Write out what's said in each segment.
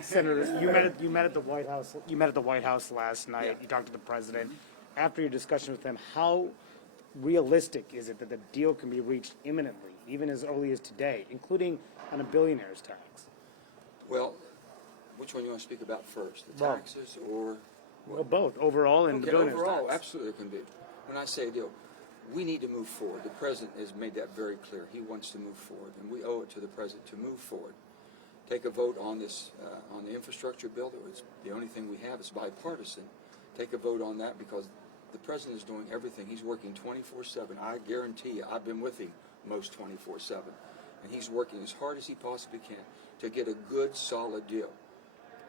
Senator, you met at the White House. You met at the White House last night. Yeah. You talked to the president. After your discussion with him, how realistic is it that the deal can be reached imminently, even as early as today, including on a billionaire's tax? Well, which one you want to speak about first, the Well, taxes or? Well, both overall and the Okay, billionaire's overall, tax. absolutely it can be. When I say a deal, we need to move forward. The president has made that very clear. He wants to move forward, and we owe it to the president to move forward. Take a vote on this, on the infrastructure bill. That was the only thing we have is bipartisan. Take a vote on that because the president is doing everything. He's working 24/7. I guarantee you, I've been with him most 24/7, and he's working as hard as he possibly can to get a good, solid deal.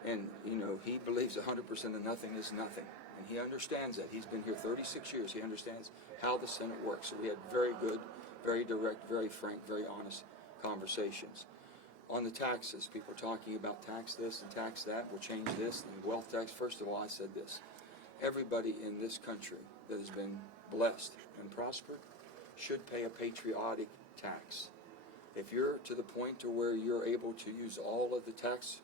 And, you know, he believes 100% of nothing is nothing. And he understands that. He's been here 36 years. He understands how the Senate works. So we had very good, very direct, very frank, very honest conversations. On the taxes, people are talking about tax this and tax that. We'll change this and wealth tax. First of all, I said this. Everybody in this country that has been blessed and prospered should pay a patriotic tax. If you're to the point to where you're able to use all of the tax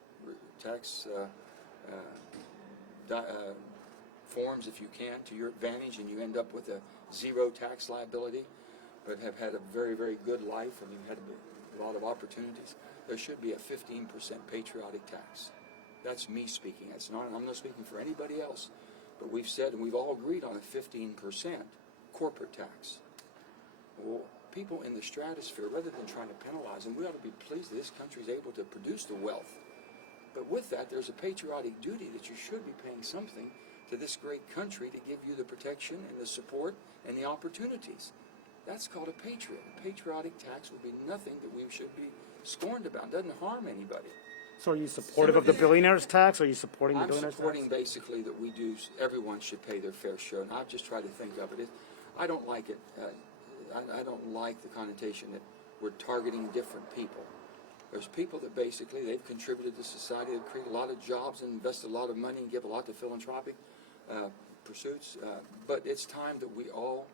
forms, if you can, to your advantage, and you end up with a zero tax liability, but have had a very, very good life, and you've had a lot of opportunities, there should be a 15% patriotic tax. That's me speaking. I'm not speaking for anybody else, but we've said, and we've all agreed on a 15% corporate tax. Well, people in the stratosphere, rather than trying to penalize them, we ought to be pleased that this country is able to produce the wealth. But with that, there's a patriotic duty that you should be paying something to this great country to give you the protection and the support and the opportunities. That's called a patriot. A patriotic tax would be nothing that we should be scorned about. It doesn't harm anybody. So are you supportive of the billionaire's tax? Or are you supporting the billionaire's I'm supporting tax? basically that we do, everyone should pay their fair share. And I've just tried to think of it. I don't like it. I don't like the connotation that we're targeting different people. There's people that basically, they've contributed to society, they've created a lot of jobs and invested a lot of money and give a lot to philanthropic pursuits. But it's time that we all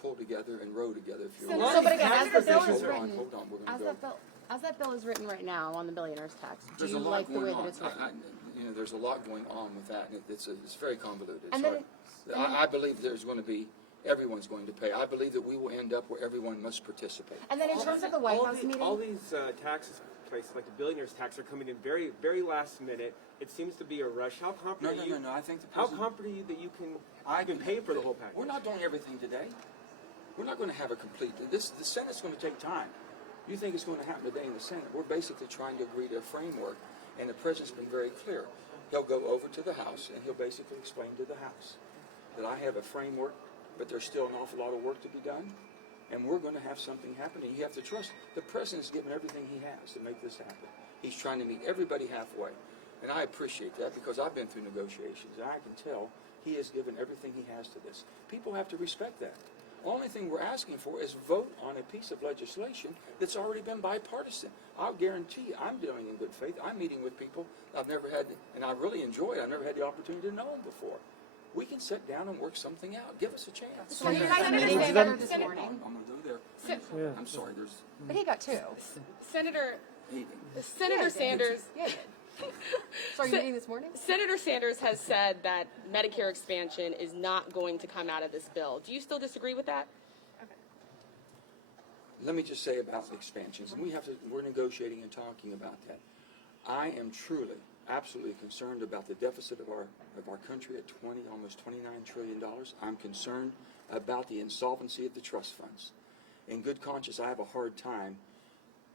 pull together and row together, if you will. So, but again, as the bill is Hold written, on, we're going to go. as that bill is written right now on the billionaire's tax, do There's you a lot like the going way on. that it's written? There's a lot going on with that, and it's very convoluted. And Sorry. then I believe there's going to be, everyone's going to pay. I believe that we will end up where everyone must participate. And then in terms of the White House meeting, all these taxes, places like the billionaire's tax, are coming in very, very last minute. It seems to be a rush. How confident are you? No. I think the How president, confident are you that you can pay for the whole package? We're not doing everything today. We're not going to have a complete. The Senate's going to take time. You think it's going to happen today in the Senate? We're basically trying to agree to a framework, and the president's been very clear. He'll go over to the House, and he'll basically explain to the House that I have a framework, but there's still an awful lot of work to be done, and we're going to have something happen. And you have to trust the president's given everything he has to make this happen. He's trying to meet everybody halfway, and I appreciate that because I've been through negotiations, and I can tell he has given everything he has to this. People have to respect that. The only thing we're asking for is vote on a piece of legislation that's already been bipartisan. I'll guarantee you, I'm dealing in good faith. I'm meeting with people I've never had, and I really enjoy it. I've never had the opportunity to know them before. We can sit down and work something out. Give us a chance. so you guys meeting together this I'm morning? going to go there. I'm sorry. There's But he got two. Senator Yeah, Sanders. Yeah. So are you meeting this morning? Senator Sanders has said that Medicare expansion is not going to come out of this bill. Do you still disagree with that? Let me just say about the expansions, and we're negotiating and talking about that. I am truly, absolutely concerned about the deficit of our country at almost $29 trillion. I'm concerned about the insolvency of the trust funds. In good conscience, I have a hard time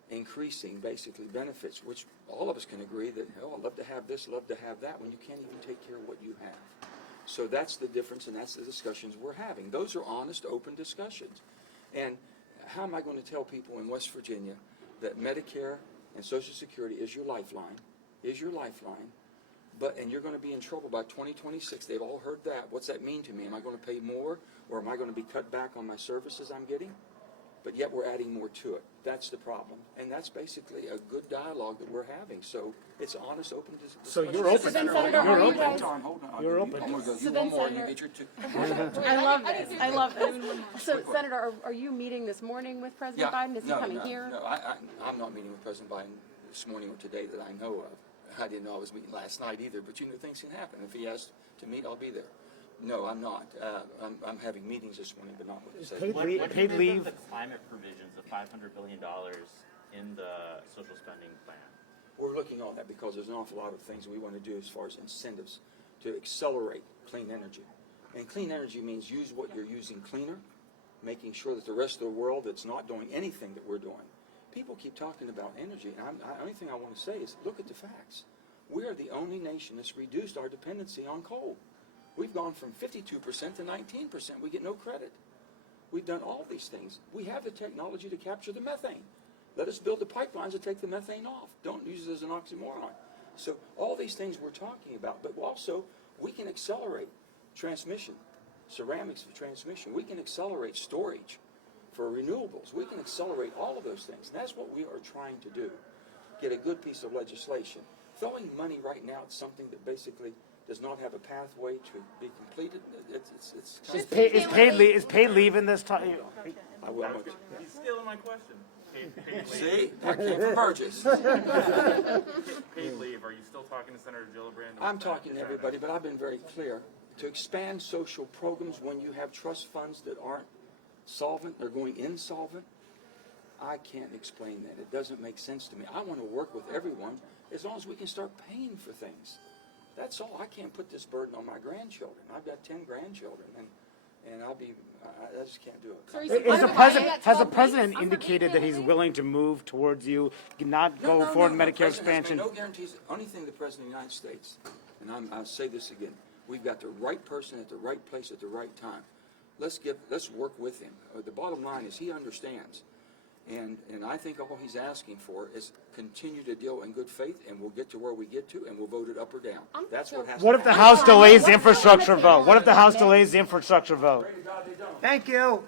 increasing basically benefits, which all of us can agree that, oh, I'd love to have this, love to have that, when you can't even take care of what you have. So that's the difference, and that's the discussions we're having. Those are honest, open discussions. And how am I going to tell people in West Virginia that Medicare and Social Security is your lifeline, and you're going to be in trouble by 2026. They've all heard that. What's that mean to me? Am I going to pay more, or am I going to be cut back on my services I'm getting? But yet we're adding more to it. That's the problem. And that's basically a good dialogue that we're having. So it's honest, open discussion. So you're open. then, Senator, You're are you open. guys- Hold on. You're open. I'm going to go. So You then, one more, and you Senator- get your two. I love this. I love this. So, Senator, are you meeting this morning with President Biden? Is he coming here? No, I'm not meeting with President Biden this morning or today that I know of. I didn't know I was meeting last night either, but you know things can happen. If he asked to meet, I'll be there. No, I'm not. I'm having meetings this morning, but not with the Paid state. leave, What do paid you think leave. of the climate provisions of $500 billion in the social spending plan? We're looking at all that because there's an awful lot of things we want to do as far as incentives to accelerate clean energy. And clean energy means use what you're using cleaner, making sure that the rest of the world that's not doing anything that we're doing. People keep talking about energy, and the only thing I want to say is look at the facts. We are the only nation that's reduced our dependency on coal. We've gone from 52% to 19%. We get no credit. We've done all these things. We have the technology to capture the methane. Let us build the pipelines to take the methane off. Don't use it as an oxymoron. So all these things we're talking about, but also we can accelerate transmission, ceramics for transmission. We can accelerate storage for renewables. We can accelerate all of those things. And that's what we are trying to do. Get a good piece of legislation. Throwing money right now at something that basically does not have a pathway to be completed, it's Is paid leave in this time? I will. He's stealing my question. Paid leave. See, that came from Burgess. Paid leave. Are you still talking to Senator Gillibrand? I'm talking to everybody, but I've been very clear. To expand social programs when you have trust funds that aren't solvent, they're going insolvent, I can't explain that. It doesn't make sense to me. I want to work with everyone as long as we can start paying for things. That's all. I can't put this burden on my grandchildren. I've got 10 grandchildren, and I just can't do it. So he's- Has the Why president, not? has the president indicated that he's willing to move towards you, not go forward with The Medicare president has made expansion? no guarantees. Only thing the president of the United States, and I'll say this again, we've got the right person at the right place at the right time. Let's work with him. The bottom line is he understands. And I think all he's asking for is continue to deal in good faith, and we'll get to where we get to, and we'll vote it up or down. That's what has What to if the happen. House delays the infrastructure vote? What if the House delays the infrastructure vote? Pray to God they don't. Thank you.